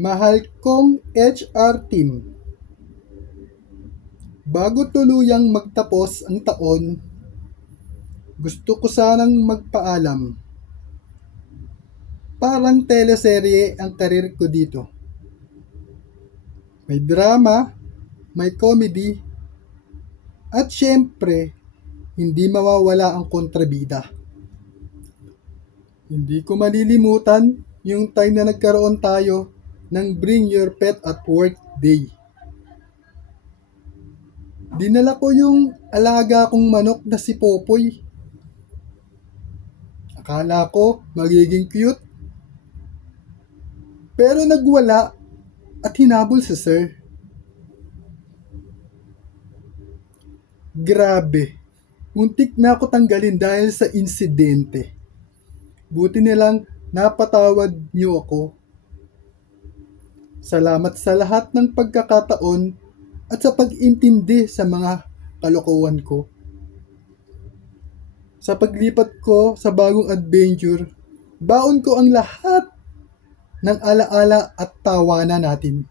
Mahal kong HR team, bago tuluyang magtapos ang taon, gusto ko sanang magpaalam. Parang teleserye ang karir ko dito. May drama, may comedy, at syempre, hindi mawawala ang kontrabida. Hindi ko malilimutan yung time na nagkaroon tayo ng Bring Your Pet at Work Day. Dinala ko yung alaga kong manok na si Popoy. Akala ko magiging cute. Pero nagwala at hinabol si Sir. Grabe. Muntik na ako tanggalin dahil sa insidente. Buti nilang napatawad niyo ako. Salamat sa lahat ng pagkakataon at sa pag-intindi sa mga kalokohan ko. Sa paglipat ko sa bagong adventure, baon ko ang lahat ng alaala at tawanan natin.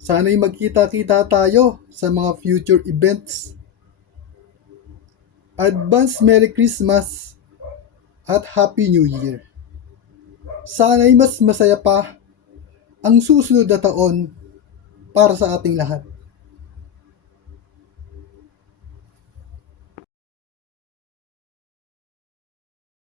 Sana'y magkita-kita tayo sa mga future events. Advance Merry Christmas at Happy New Year. Sana'y mas masaya pa ang susunod na taon para sa ating lahat.